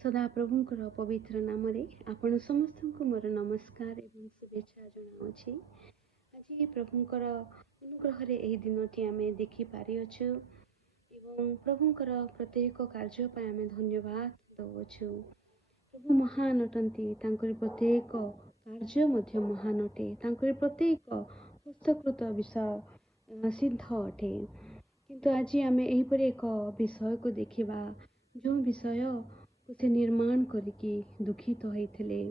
सदा प्रभुंकर पवित्र नाम आपण समस्त को मोर नमस्कार एवं शुभेच्छा जनावि। आज प्रभुंकर अनुग्रह यही दिनटी आम देखिपारिछु एवं प्रभुंकर प्रत्येक कार्य आम धन्यवाद दौछु। प्रभु महान अटंती, प्रत्येक कार्य महान अटे, प्रत्येक हस्तकृत विषय सिद्ध अटे। किंतु आज आम एहीपरि एक विषय को देखिबा जो विषय से निर्माण करिकी दुखित होइथिले,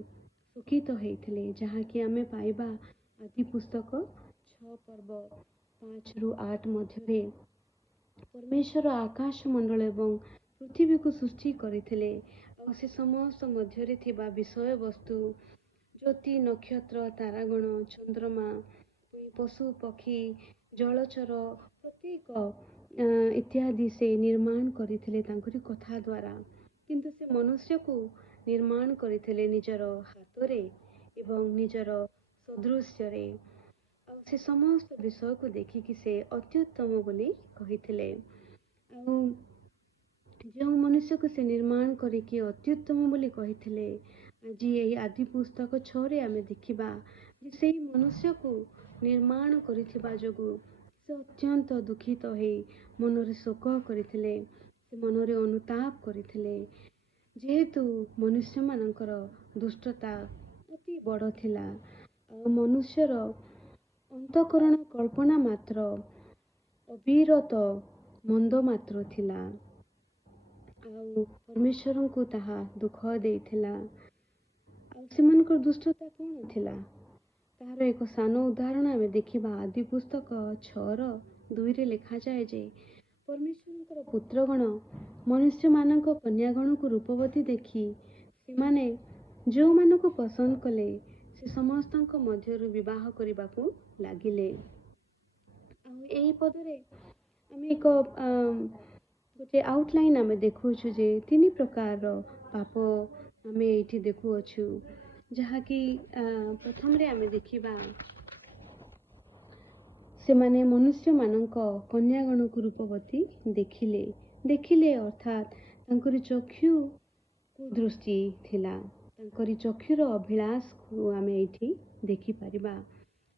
सुखित होइथिले, जहाँकि आमे पाइबा आदि पुस्तक 6 पर्व 5 रु 8 मध्यरे परमेश्वर आकाश मंडल एवं पृथ्वी को सृष्टि करथिले और से समस्त मध्यरे थिबा विषय वस्तु ज्योति नक्षत्र तारागण चंद्रमा पशु पक्षी जलचर प्रत्येक इत्यादि से निर्माण करथिले तांकरी कथा द्वारा। किंतु से मनुष्य को निर्माण करथिले निजर हाथ रे एवं निजर सदृश्य रे और से समस्त विषय को देखिकी से अत्युत्तम बोली कहिथिले। जो मनुष्य को से निर्माण करिकी अत्युत्तम बोली कहिथिले, आज यही आदि पुस्तक 6 रे आमे देखिबा जे सेही मनुष्य को निर्माण करिथिबा जोगु से अत्यंत दुखित होई मनरे शोक करथिले, से मनरे अनुताप करथिले। जेहेतु मनुष्य मानकर दुष्टता अति बड़ थिला, मनुष्यर अंतकरण कल्पना मात्र अविरत मंद मात्र थिला, परमेश्वर को ताहा दुख देइथिला। सेमानकर दुष्टता कौन थिला तार एक सान उदाहरण आमे देखिबा। आदि पुस्तक 6:2 रे लिखा जाए जे परमेश्वर पुत्रगण मनुष्य मानक कन्यागण को रूपवती देखी सेमाने जो मानो को पसंद कले से समस्त मध्यरु विवाह करने को लागिले। यही पदरे आम एक गोटे आउटलाइन आम देखु जे 3 प्रकार पाप आम ये देखुअछु, जहाँकि प्रथम रे आम देखिबा से माने मनुष्य मानक कन्यागण को रूपवती देखिले अर्थात तांकरी चक्षु को दृष्टि थिला, तांकरी चक्षुर अभिलाष को आम ये देखि परिबा।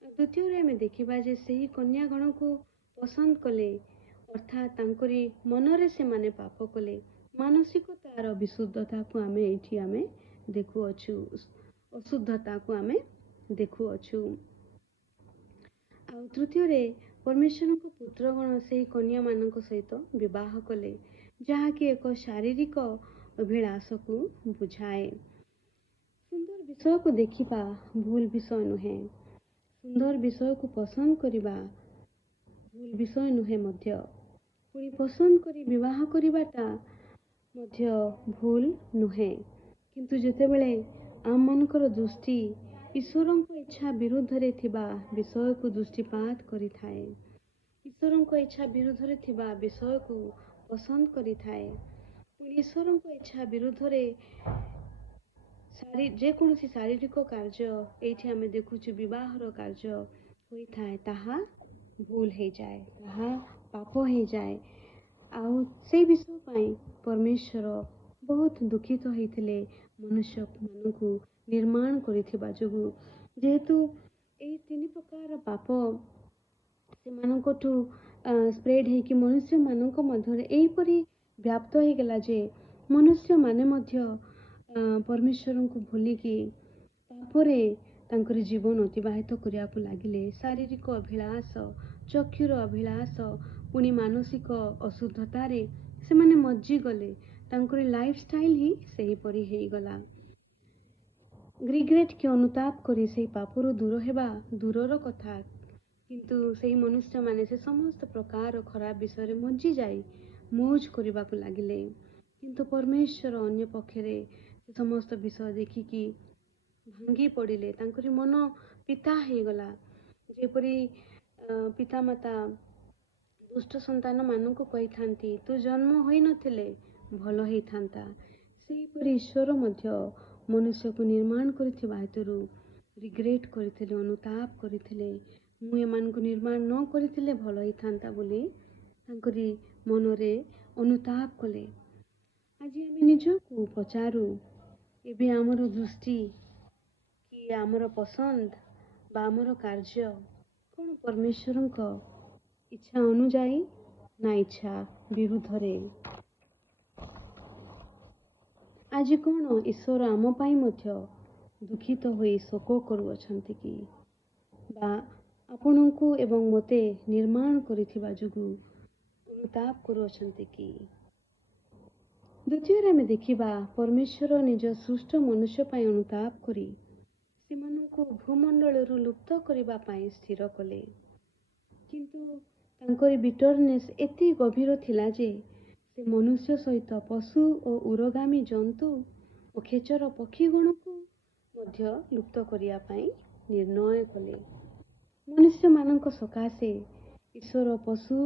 द्वितीय रे आम देखिबा जे सही कन्यागण को पसंद कले अर्थात तांकरी मनरे से माने पाप कले, मानसिकतार विशुद्धता को आम ये आम देखुअछु, अशुद्धता को आम देखुअछु। तृतीय रे परमेश्वर को पुत्रगण से कन्या मानक सहित विवाह कले, जहाँकि एक शारीरिक अभिलाष को बुझाए। सुंदर विषय को देखिबा भूल विषय नुहे, सुंदर विषय को पसंद करिबा भूल विषय नुहे, मध्य पुणी पसंद करी विवाह करिबाटा मध्य भूल नुहे। किंतु जेतेबेले आम मानकर दृष्टि ईश्वरन को इच्छा विरुद्ध रे थिबा विषय को दृष्टिपात करि थाए, ईश्वरन को इच्छा विरुद्ध रे थिबा विषय को पसंद करि थाए, पुणी ईश्वरन को इच्छा विरुद्ध रे जे कोनोसी शारीरिक कार्य एठी आमे देखुछु विवाहर कार्य होई थाए ताहा भूल हो जाए, ताहा पाप हो जाए। आउ से विषय पाई परमेश्वर बहुत दुखित होइथिले मनुष्य मानकु निर्माण करिथिबा जोगु। जेहेतु एई 3 प्रकार पाप से मानकठु स्प्रेड है कि मनुष्य मानक मध्यरे एई परि व्याप्त हो गला जे मनुष्य माने मध्य परमेश्वर को भूलिकी पापरे तांकर जीवन अतिबाहित करिया को लागिले। शारीरिक अभिलाष, चक्षुर अभिलाष, पुणी मानसिक अशुद्धतारे से माने मज्जी गले, तांकर लाइफस्टाइल ही सही परि हेई गला। रिग्रेट के अनुताप करी से पापरु दूर हेबा दूरर कथा, किंतु सही मनुष्य माने से समस्त प्रकार खराब विषय मज्जी जाई मौज करबा को लागिले। किंतु परमेश्वर अन्य पक्षरे समस्त विषय देखिकी भांगी पड़िले, तांकरी मन पिता हे गला। जेपरी पिता माता दुष्ट संतान मानू को कही थांती तू जन्म होई नथिले भल हेई थांता, सेहीपरि ईश्वर मध्य मनुष्य को निर्माण करिथिबा हेतुरु रिग्रेट करिथिले, अनुताप करिथिले, मु एमान को निर्माण न करिथिले भल हेई थांता बोली तांकरी मनरे अनुताप कले। ଆଜି ଆମେ ନିଜକୁ ପଚାରୁ, ଏବେ ଆମର ଦୃଷ୍ଟି କି ଆମର ପସନ୍ଦ ବା ଆମର କାର୍ଯ୍ୟ କ'ଣ ପରମେଶ୍ୱରଙ୍କ ଇଚ୍ଛା ଅନୁଯାୟୀ ନା ଇଚ୍ଛା ବିରୁଦ୍ଧରେ? ଆଜି କ'ଣ ଈଶ୍ୱର ଆମ ପାଇଁ ମଧ୍ୟ ଦୁଃଖିତ ହୋଇ ଶୋକ କରୁଅଛନ୍ତି କି? ବା ଆପଣଙ୍କୁ ଏବଂ ମୋତେ ନିର୍ମାଣ କରିଥିବା ଯୋଗୁଁ ଅନୁତାପ କରୁଅଛନ୍ତି କି? ଦ୍ୱିତୀୟରେ ଆମେ ଦେଖିବା, ପରମେଶ୍ୱର ନିଜ ସୃଷ୍ଟ ମନୁଷ୍ୟ ପାଇଁ ଅନୁତାପ କରି ସେମାନଙ୍କୁ ଭୂମଣ୍ଡଳରୁ ଲୁପ୍ତ କରିବା ପାଇଁ ସ୍ଥିର କଲେ। କିନ୍ତୁ ତାଙ୍କର ବିଟରନେସ୍ ଏତେ ଗଭୀର ଥିଲା ଯେ ସେ ମନୁଷ୍ୟ ସହିତ ପଶୁ ଓ ଉରଗାମୀ ଜନ୍ତୁ ଓ ଖେଚର ପକ୍ଷୀଗଣକୁ ମଧ୍ୟ ଲୁପ୍ତ କରିବା ପାଇଁ ନିର୍ଣ୍ଣୟ କଲେ। ମନୁଷ୍ୟମାନଙ୍କ ସକାଶେ ଈଶ୍ୱର ପଶୁ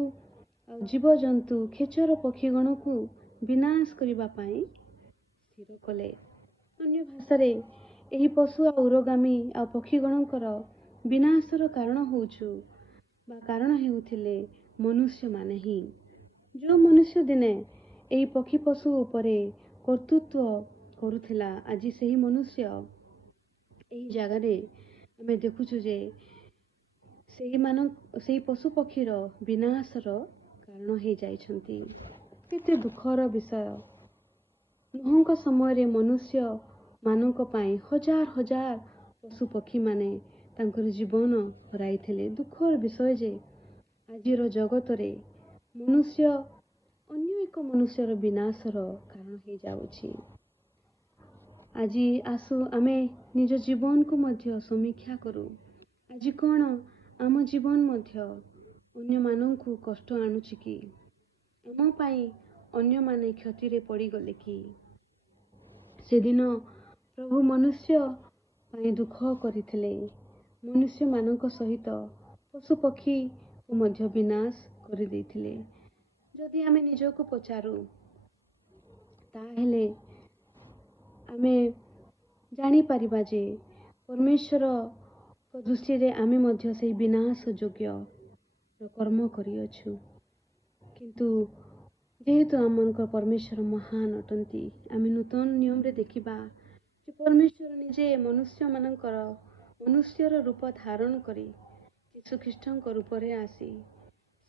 ଆଉ ଜୀବଜନ୍ତୁ ଖେଚର ପକ୍ଷୀଗଣକୁ ବିନାଶ କରିବା ପାଇଁ ସ୍ଥିର କଲେ। ଅନ୍ୟ ଭାଷାରେ ଏହି ପଶୁ ଆଉ ଉରଗାମୀ ଆଉ ପକ୍ଷୀଗଣଙ୍କର ବିନାଶର କାରଣ ହେଉଥିଲେ ମନୁଷ୍ୟମାନେ ହିଁ। ଯେଉଁ ମନୁଷ୍ୟ ଦିନେ ଏହି ପକ୍ଷୀ ପଶୁ ଉପରେ କର୍ତ୍ତୃତ୍ୱ କରୁଥିଲା, ଆଜି ସେହି ମନୁଷ୍ୟ ଏହି ଜାଗାରେ ଆମେ ଦେଖୁଛୁ ଯେ ସେହି ପଶୁ ପକ୍ଷୀର ବିନାଶର କାରଣ ହେଇଯାଇଛନ୍ତି। କେତେ ଦୁଃଖର ବିଷୟ! ନୋହଙ୍କ ସମୟରେ ମନୁଷ୍ୟମାନଙ୍କ ପାଇଁ ହଜାର ହଜାର ପଶୁ ପକ୍ଷୀମାନେ ତାଙ୍କର ଜୀବନ ହରାଇଥିଲେ। ଦୁଃଖର ବିଷୟ ଯେ ଆଜିର ଜଗତରେ ମନୁଷ୍ୟ ଅନ୍ୟ ଏକ ମନୁଷ୍ୟର ବିନାଶର କାରଣ ହେଇଯାଉଛି। ଆଜି ଆସୁ ଆମେ ନିଜ ଜୀବନକୁ ମଧ୍ୟ ସମୀକ୍ଷା କରୁ। ଆଜି କ'ଣ ଆମ ଜୀବନ ମଧ୍ୟ ଅନ୍ୟମାନଙ୍କୁ କଷ୍ଟ ଆଣୁଛି କି? ଆମ ପାଇଁ ଅନ୍ୟମାନେ କ୍ଷତିରେ ପଡ଼ିଗଲେ କି? ସେଦିନ ପ୍ରଭୁ ମନୁଷ୍ୟ ପାଇଁ ଦୁଃଖ କରିଥିଲେ। ମନୁଷ୍ୟମାନଙ୍କ ସହିତ ପଶୁ ପକ୍ଷୀକୁ ମଧ୍ୟ ବିନାଶ କରିଦେଇଥିଲେ। ଯଦି ଆମେ ନିଜକୁ ପଚାରୁ, ତାହେଲେ ଆମେ ଜାଣିପାରିବା ଯେ ପରମେଶ୍ୱରଙ୍କ ଦୃଷ୍ଟିରେ ଆମେ ମଧ୍ୟ ସେହି ବିନାଶ ଯୋଗ୍ୟ କର୍ମ କରିଅଛୁ। କିନ୍ତୁ ଯେହେତୁ ଆମଙ୍କ ପରମେଶ୍ୱର ମହାନ ଅଟନ୍ତି, ଆମେ ନୂତନ ନିୟମରେ ଦେଖିବା ଯେ ପରମେଶ୍ୱର ନିଜେ ମନୁଷ୍ୟର ରୂପ ଧାରଣ କରି ଯୀଶୁଖ୍ରୀଷ୍ଟଙ୍କ ରୂପରେ ଆସି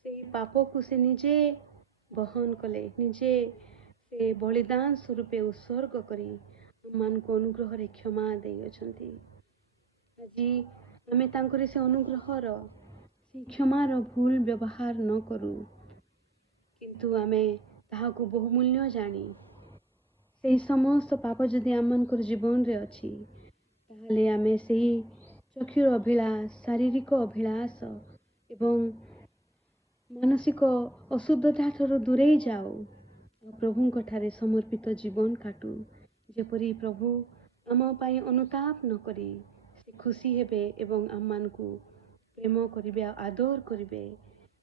ସେହି ପାପକୁ ସେ ନିଜେ ବହନ କଲେ, ନିଜେ ସେ ବଳିଦାନ ସ୍ୱରୂପେ ଉତ୍ସର୍ଗ କରି ଆମମାନଙ୍କୁ ଅନୁଗ୍ରହରେ କ୍ଷମା ଦେଇଅଛନ୍ତି। ଆଜି ଆମେ ତାଙ୍କର ସେ ଅନୁଗ୍ରହର, ସେ କ୍ଷମାର ଭୁଲ ବ୍ୟବହାର ନ କରୁ, କିନ୍ତୁ ଆମେ ତାହାକୁ ବହୁମୂଲ୍ୟ ଜାଣି ସେହି ସମସ୍ତ ପାପ ଯଦି ଆମମାନଙ୍କର ଜୀବନରେ ଅଛି, ତାହେଲେ ଆମେ ସେହି ଚକ୍ଷୁର ଅଭିଳାଷ, ଶାରୀରିକ ଅଭିଳାଷ ଏବଂ ମାନସିକ ଅଶୁଦ୍ଧତା ଠାରୁ ଦୂରେଇ ଯାଉ ଆଉ ପ୍ରଭୁଙ୍କ ଠାରେ ସମର୍ପିତ ଜୀବନ କାଟୁ। ଯେପରି ପ୍ରଭୁ ଆମ ପାଇଁ ଅନୁତାପ ନ କରି ସେ ଖୁସି ହେବେ ଏବଂ ଆମମାନଙ୍କୁ ପ୍ରେମ କରିବେ, ଆଦର କରିବେ,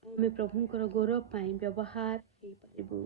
ଆମେ ପ୍ରଭୁଙ୍କର ଗୌରବ ପାଇଁ ବ୍ୟବହାର ହେଇପାରିବୁ।